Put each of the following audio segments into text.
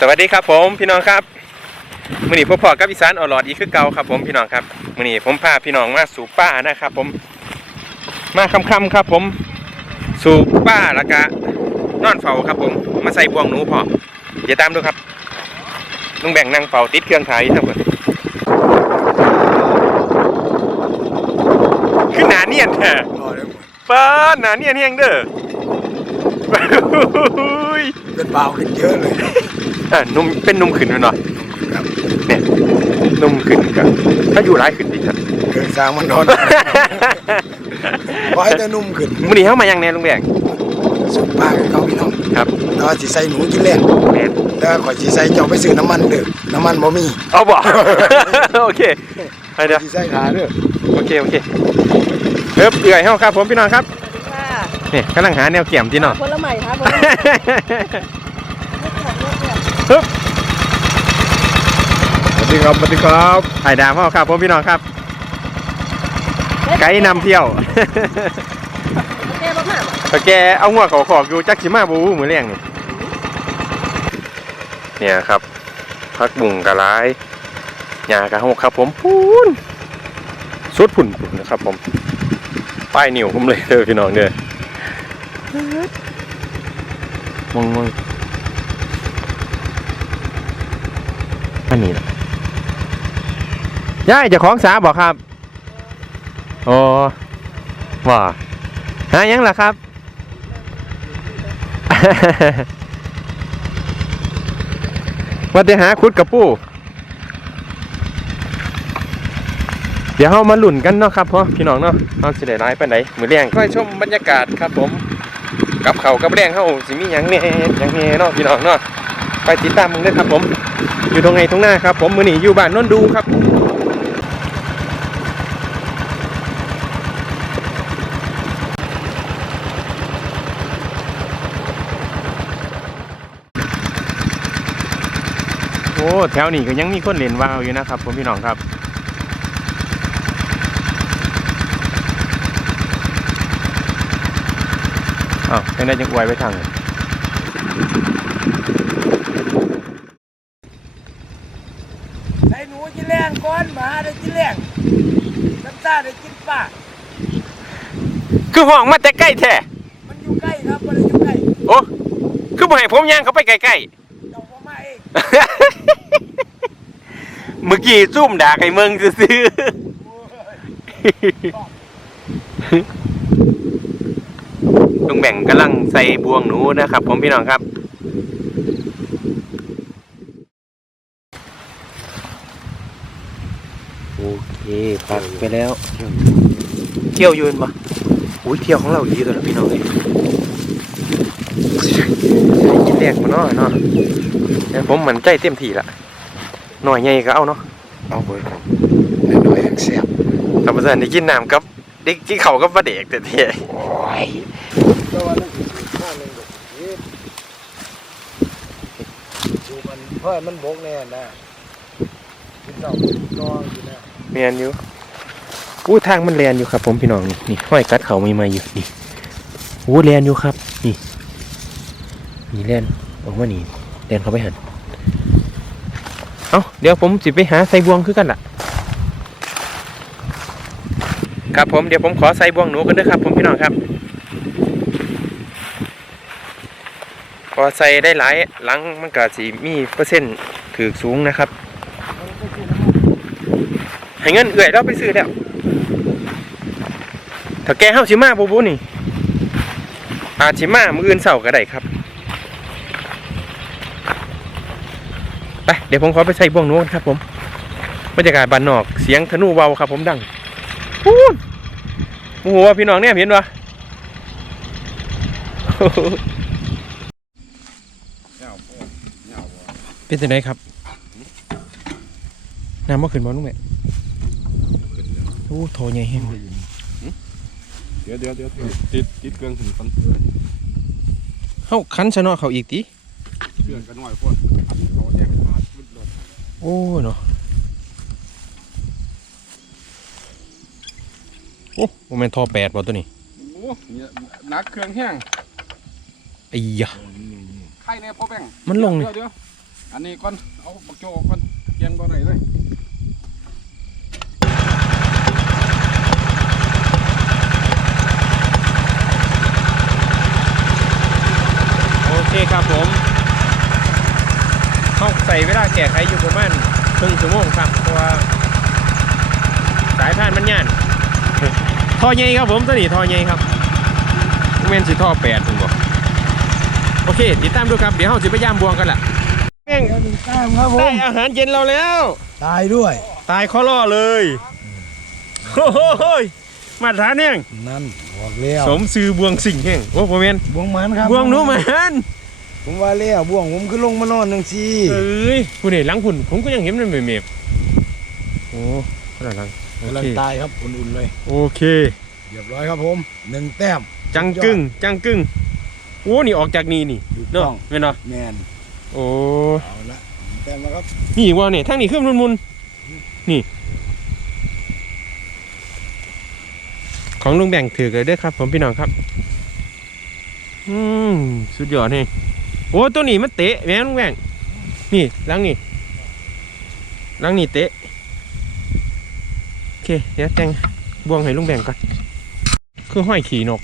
สวัสดีครับผมพี่น้องครับมื่อนี้พบพอกับอีสานออลอดอีกคือเก่าครับผมพี่น้องครับมื่อนี้ผมพาพี่น้องมาสู่ป่านะครับ ผม มาค่ำๆครับ ผม สู่ป่าแล้วก็นอนเฝ้าครับผม มาใส่บ่วงหนูพอเดี๋ยวตามดูครับลุงแบ่งนั่งเฝ้าติดเครื่องถ่ายทั้งหมดขึ้นหนาเนียนแท้รอได้หมดเปิ้นหนาเนียนเฮงเด้อ เป็นเบาขึ้นเยอะเลยอะนุ่มเป็นนุ่มขึ้นไหมเนาะครับเนี่ยนุ่มขึ้นครับถ้าอยู่ร้ายขึ้นดีครับเครื่องสร้างมันนอนขอให้แต่นุ่มขึ้นมื้อนี้เฮามายังแน่ลุงแดงสุกปากให้เขาพี่น้องครับแต่ว่าสิใส่หนูกินแรกแม่นแต่ว่าข่อยสิใส่เจ้าไปซื้อน้ำมันเด้อน้ำมันบ่มีเอาบ่ โอเคไปเดี๋ยว สิใส่ขาเด้อ โอเค โอเคเอิบเอื่อยเฮาครับผมพี่น้องครับค่ะ นี่กำลังหาแนวเกี่ยมที่เนาะผลไม้ค่ะผลไม้ฮึบสวัสดีครับสวัสดีครับไอ้ดามเฮาครับผมพี่น้องครับ ไกด์นำเที่ยวแก้บ้ามากถ้าแกเอาหัวเขาขอกอยู่จักสิมาบ่ฮู้มื้อแรงนี่เนี่ยครับพักบุงกะหลายหญ้ากะหกครับ ผมพูนสุดพุ่นพุ่นนะครับผมป้ายนิ้วผมเลยเด้อพี่น้องเด้อ มองมองอันนี้ล่ะยายเจะของสาบอกครับ โอ้ว่าหายังล่ะครับ ว่าจะหาคุดกับปูเดี๋ยวเรามาหลุ่นกันเนาะครับพ่อพี่น้องเนาะเราสิได้ร้ายไปไหนมือเลี้ยงก็ชมบรรยากาศครับผม กับเขากับแรงเขาสิมีอย่างแหน่อย่างแหน่เนาะพี่น้องเนาะไปติดตามมึงด้วยครับผม อยู่ตรงไหนตรงหน้าครับ ผมมือหนีอยู่บ้านนนดูครับโอ้แถวนี้ก็ยังมีคนเล่นว่าวอยู่นะครับผมพี่น้องครับ อ้าวยังได้ยังอวยไว้ทางเลยใส่หนูกินแรงก่อนหมาได้กินแรงน้ำตาได้กินปลาคือห้องมาแต่ใกล้แท้มันอยู่ใกล้ครับบ่ได้อยู่ใกล้โอ้คือบ่ให้ผมย่างเข้าไปใกล้เจ้าบ่มาเองๆเมื่อกี้ซุ่มด่าไอ้เมืองซื้อๆ ลุงแบ่งกำลังใส่บวงหนูนะครับ ผมพี่น้องครับโอเคพักไปแล้วเที่ยวยืนปะอุ้ยเที่ยวของเราดีตัวละพี่น้องเลยกินแรกมาเนาะเนาะแต่ผมมันใจเต็มที่ละหน่อยใหญ่ก็เอาเนาะเอาเบิดครับน้อยๆแห้งแซ่บถ้าประสานได้กินน้ำกับได้กินข้าวกับปลาเด็กแต่เที่ยโอยแต่ว่านั่นคือข้าหนึงดอกนี่ดูมันเพราะมันบกแน่นะกินเจ้ากินน้องกินะเมียนอยู่อู้ทางมันแลนอยู่ครับ ผมพี่น้องนี่นี่ห้อยกัดเขามีมาอยู่นี่อู้แลนอยู่ครับ นี่นี่แลนออกมานี่แลนเขาไปหันเอาเดี๋ยวผมสิไปหาใส่บวงคือกันล่ะครับผมเดี๋ยวผมขอใส่บวงหนูกันด้วยครับ ผมพี่น้องครับ พอใส่ได้หลายหลังมันก็สิมีเปอร์เซ็นต์ถือสูงนะครับให้เงินเอื่อยเราไปซื้อแล้วถ้าแกเฮาสิมาบ่บุนี่อาจสิมามื้ออื่นเช้าก็ได้ครับไปเดี๋ยวผมขอไปใส่บ่วงนูกันครับ ผมบรรยากาศบ้านนอกเสียงธนูเบาครับ ผมดังพูนโอ้โหพี่น้องเนี่ยเห็นปะ เป็นจังไดครับน้ำมาขึ้นบ่ลุงแม่โอ้โทใหญ่แฮงเดี๋ยวเดี๋ยวเดี๋ยวติดติดเครื่องถึงคอนเฮาคันชะเนาะเขาอีกติเชื่อนกันหน่อยพ่นเขาแยกขาดขึ้นรถโอ้เนาะโอ้โมเมนทอแปดบ่ตัวนี้โอ้เนี่ยนักเครื่องแห้งไอ้ยะไข่ในพ่อแบงมันลงนี่เดี๋ยวเดี๋ยว อันนี้ก่อน เอาบักโจก่อนเกียนบ่ได้เลยโอเคครับผมต้องใส่เวลาแก้ไขอยู่ประมาณครึ่งชั่วโมงครับเพราะว่าสายพานมันย่านท่อใหญ่ครับผมตัวนี้ท่อใหญ่ครับเมนสิท่อแปดผมบอกโอเคติดตามดูครับ เดี๋ยวเราจะไปย่ามบวงกันละ แม่งเดี๋ยวหนึ่งแต้มครับผได้มอาหารเย็นเราแล้ว ตายด้วย ตายข้อล่อเลยโอ้โหยมาตรฐานแห้งนั่นบอกแล้วสมซื้อบวงสิ่งแห้งโอ้ผมเมนบวงมันครับบวงหนูมันผมว่าแล้วบวงผมคือลงมานอนหนึ่งซีเอ้ยคุณเห็นหลังคุณผมก็ยังเห็นมันเมบๆโอ้ขนาดหลังโอกำลังเคตายครับอุ่นๆเลยโอเค เรียบร้อยครับผมหนึ่งแต้มจังกึ่งจังกึ่งโอ้นี่ออกจากนี่นี่ถูกเนาะต้อง เป็นเนาะแมน โอ้เอาละหนึ่งแต้มแล้วครับมีอีกว่าเนี่ยทั้งนี้ขึ้นมุนมุนๆนี่ ของลุงแบ่งถือกันเด้อครับ ผมพี่น้องครับ อืมสุดยอดนี่โอ้ตัวนี้มันเตะแม่ลุงแบ่งนี่หลังนี่หลังนี่เตะโอเคเดี๋ยวแต่งบวงให้ลุงแบ่งก่อนคือห้อยขี่นก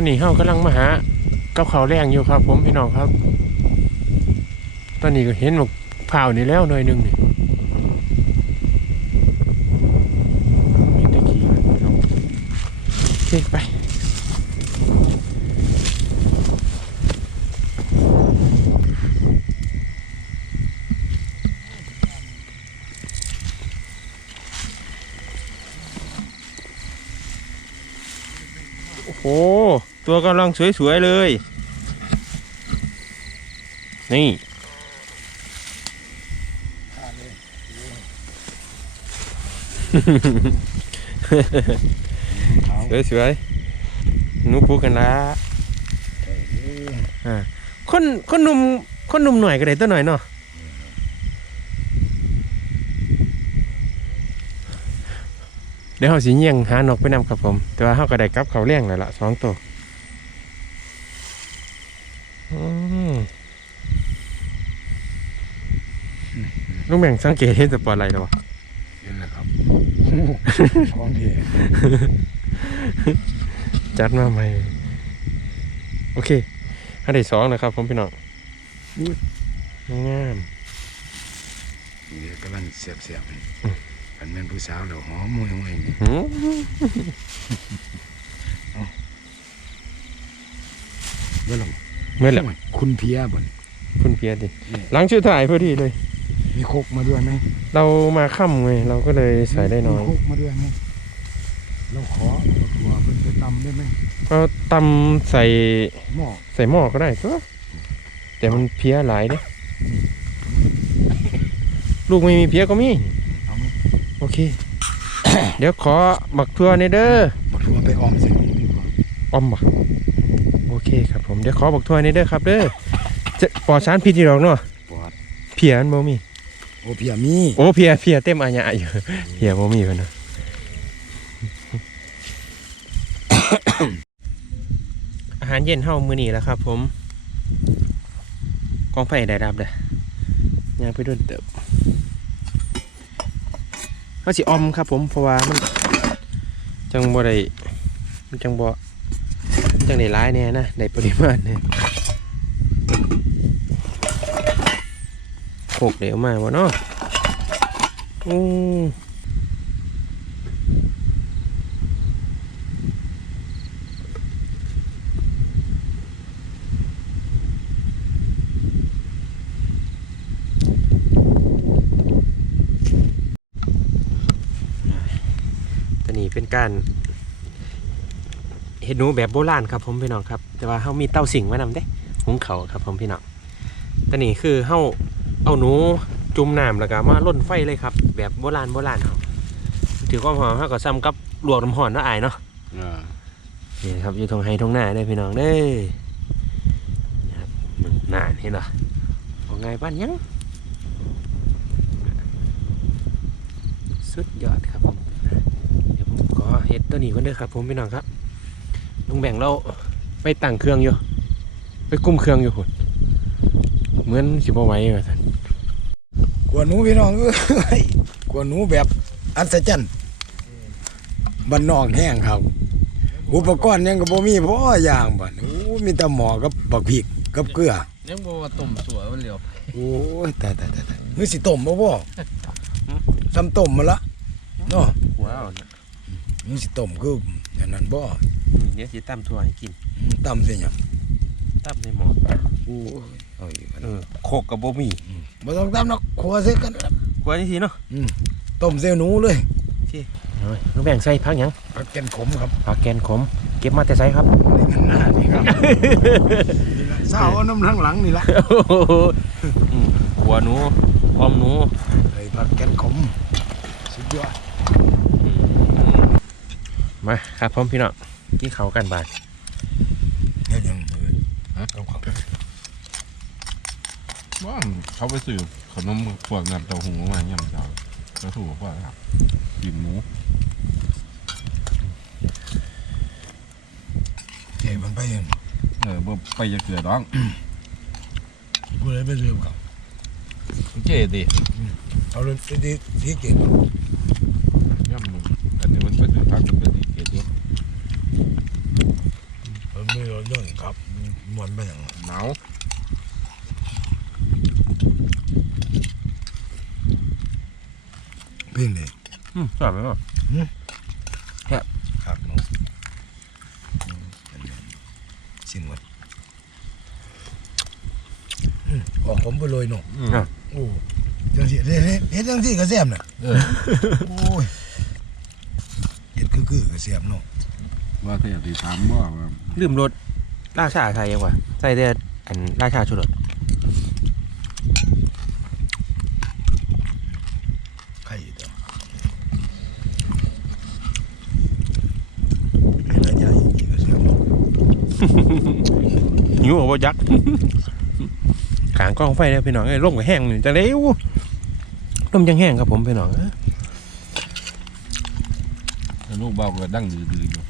อนนี้เฮากำลังมาหากับเขาแรงอยู่ครับ ผมพี่น้องครับ ตอนนี้ก็เห็นหมกเผาวนี่แล้วหน่อยนึงนี่มีแตะขี้มันพี่น้องโอเคไปโอ้โห ตัวกำลังสวยๆเลย นี่เสวยๆหนูปูกันละอ่าคนคนหนุ่มคนหนุ่มหน่อยก็ได้ตัวหน่อยเนาะเดี๋ยวเขาสิเยี่ยงหานกไปนำครับผม แต่ว่าเขาก็ได้กลับเขาเลี้ยงแล้วล่ะสองตัว ลุงแบ่งสังเกตเห็นสปอร์ตไลท์แล้ววะเห็นแล้วครับของดีจัดมาใหม่ โอเคอันที่สองนะครับผมพี่น้องงามเดี๋ยวกำลังเสียบเสียบๆอันเป็นผู้สาวแล้วหอมมวยมวยนี่ เมื่อไหร่คุณเพียบ่นคุณเพียรดินี่หลังชื่อถ่ายพอดีเลย มีโคกมาด้วยไหมเรามาค่ำไงเราก็เลยใส่ได้น้อยมีโคกมาด้วยไหมเราขอเราถั่วเพิ่นไปตำได้ไหมก็ตำใส่หม้อใส่หม้อก็ได้ตัวแต่มันเพี้ยหลายเด้ลูกไม่มีเพี้ยก็มีเอาไหมโอเค เดี๋ยวขอหมักทั่วในอยเด้อบักถั่วไปออมใส่นี่ดีกว่าออมบ่โอ เคครับผมเดี๋ยวขอหมักทั่วในอยเด้อครับเด้อจะปลอดสารพิษที่ดอกเนาะปอดเพี้ยมันบ่มี โอเพียมีโอ้เพียเพียเต็มอาญะอยู่เพียบ่มีเพิ่นนะอาหารเย็นเฮามื้อนี้แหล้วครับ ผมกองไฟได้ดับเด้อย่างไปโดนเติบเฮาสิออมครับ ผมเพราะว่ามันจังบ่ได้มันจังบ่มัน จังได้หลายแน่นะได้ปริมาณแน่โคกเดี๋ยวมาบ่เนาะอืมตัวนี้เป็นการ ห็ดหนูแบบโบราณครับผมพี่น้องครับ แต่ว่าเขามีเต้าสิงมานำเด้หุงเขาครับผมพี่น้องตัวนี้คือเขาเอาหนูจุ่มน้ำแล้วก็มาล่นไฟเลยครับ แบบโบราณโบราณครับถือความหอมเขาก็ซ้ำกับลวกน้ำหอนเนาะอายเนาะนี่ครับอยู่ตรงไฮตรงหน้าได้พี่น้องเด้อนะครับมึงหน้าเห็นเหรอว่าไงบ้านยังสุดยอดครับผมเดี๋ยวผมขอเห็ดตัวนี้ก่อนเด้อครับผมพี่น้องครับ ลุงแบ่งเราไปตั้งเครื่องอยู่ ไปกุ้มเครื่องอยู่พุ่นเหมือนสิบ่ไหวว่าซั่นกวนหนูพี่น้องเอ้ยกวนหนูแบบอัศจรรย์บ้านนอกแห้งครับ อุปกรณ์หยังก็บ่มีพ่อย่างบัดโอ้มีแต่หมอกับบักพริกกับเกลือยังบอกว่าต้มสวยมันเหลียวโอ้ยตายตายตายตายมือสิต้มบ่บ่ทำต้มมาละเนาะว้าวมือสิต้มคือ อย่างนั้นบ่เดี๋ยวสิตำถั่วให้กินอืมต้มสิหยังตำในหม้อโอ้ยเอาอีกบัดเอนี้อโคกกับบ่มีบ่ต้องต้มหรอกขัวใส่กันกว่าจังซี่เนาะอืมต้มเซลหนูเลยเอาไว้ลุงแบ่งใส่ผักหยังผักแกนขมครับผักแกนขม เก็บมาแต่ไสครับหน้านี่ครับนี่ละสาวเอาน้ำทั้งหลังนี่ละอืมหัวหนูออมหนูไอ้ผักแกนขมสุดยอด มาครับผมพี่น้องกินข้าวกันบาดเฮ็ดหยังมือเอาเข้าว่าเขาไปซื้อขนมพวกน้ำเต้าหู้มาย่ำเจ้าก็ถูกว่าครับกินหมูเฮ้มันไปยังเออบ่ไปจะเกลือร้องกูเลยไปเรื่อเขาเจ๊ดิเอาเลยที่ที่ที่เก่งย่ำมันอันนี้มันไปซื้อพักมันไปดีเกล็ดเยอะ มันไม่รู้เรื่อง ครับมันไปอย่างหนาวเพ่งเลยอืมชอบไหมบ่ครับน้องอืมชิมก่อนอืมออกผมไปเลยเนาะอืมโอ้จังสิเฮ็ดเฮ็ดเฮ็ดจังสิก็แซ่บน่ะเออโอ้ยเฮ็ดคือๆก็แซ่บเนาะว่าแต่ที่ถามว่าว่าลืมรถ ราชาใส่ยังวะใส่แต่อันราชาชุดรถไข่ตัวเฮ็ดอะไรอีกก็แซ่บเนาะหิวบ่ยักขางกล้องไฟเด้อพี่น้องเอ้ยลมก็แห้งนี่จะเร็วลมยังแห้งครับผมพี่น้องเอ้ยลูกเบาก็ดั้งดื้อๆอยู่อืม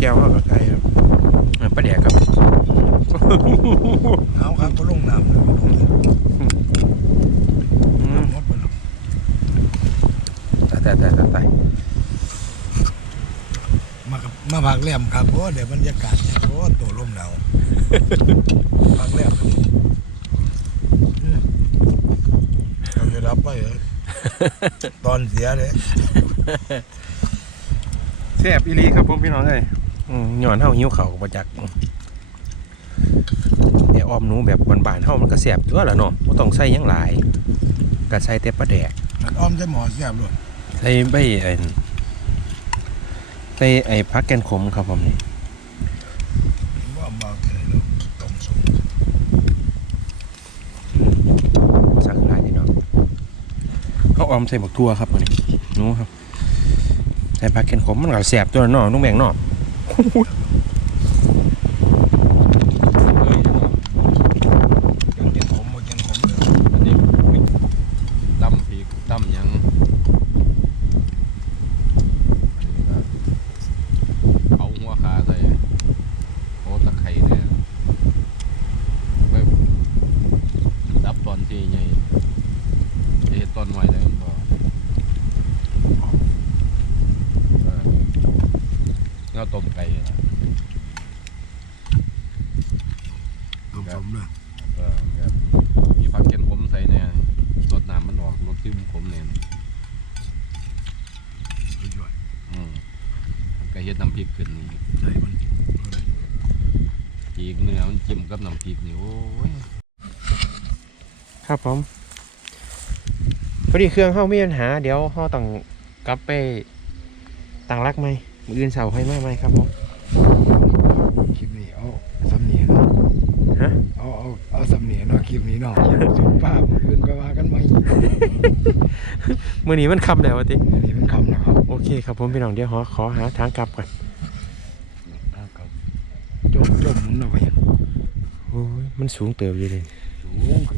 แก้วเข้ากับไก่ครับเออปลาแดกครับเอาครับก็ลงน้ำเลยบ่ลงเลยอืมหมดไปแล้วตายตายตายตายตายมากับมาพักแรมครับเพราะว่าเดี๋ยวบรรยากาศเนี่ยโอ้ตัวลมหนาวพักแรมเลยอืมเราจะรับไปเหรอ ตอนเสียเลยแซ่บอีหลีครับผมพี่น้องเอ้ยอืมหย่อนเฮาหิวเขาวกับประจักแต่ออมหนูแบบบานๆเฮามันก็แซ่บตัวละเนาะบ่ต้องใส่หยังหลายก็ใส่แต่ปลาแดกมันอ้อมใส่หมอเสียบด้วยใส่ใบไอ้ใส่ไอ้ผักแกนขมครับผมนี่ว่ามาเลยเนาะต้มส้ม สักหลายนี่เนาะเขา ออมใส่บักทั่วครับนี่นูครับใส่ผักแกนขมมันก็แสบตัวเนาะนุ่งแบ่งเนาะ เอ้ยเนาะ ยังกินขมมากินขมเลย อันนี้ดำพริกดำหยังอันนี้ก็เอาหัวขาใส่โอ้ตะไคร้เนี่ยไปดับตอนที่ใหญ่จะเฮ็ดตอนไว้ได้มันบ่เออ เงาต้มไก่นะต้มส้มเลยเออแบบมีผักเก็นขมใส่แน่รสน้ำมันออกรสติ้มขมเนี่ยช่วยอืมมันก็เฮ็ดน้ำพริกขึ้นนี่ๆใส่มันจีกเนื้อมันจิ้มกับน้ำพริกนี่โอ้ยครับผมพอดีเครื่องเฮามีปัญหา เดี๋ยวเฮาต้องกลับไปตั้งรักไหม มืออื่นเสาร์ให้ไหมไหมครับผมคลิปนี้เอาสำเนียงฮะเอาเอาเอาสำเนียงเนาะคลิปนี้เนาะสุภาพมืออื่นก็ว่ากันไหมมือนี้มันคำแล้ววะติอันนี้เป็นคำนะครับโอเคครับผมพี่น้องเดี๋ยวขอขอหาทางกลับก่อนครับจมจมหมุนเอาไปโอ้ยมันสูงเติบอยู่เลยสูงขึ้น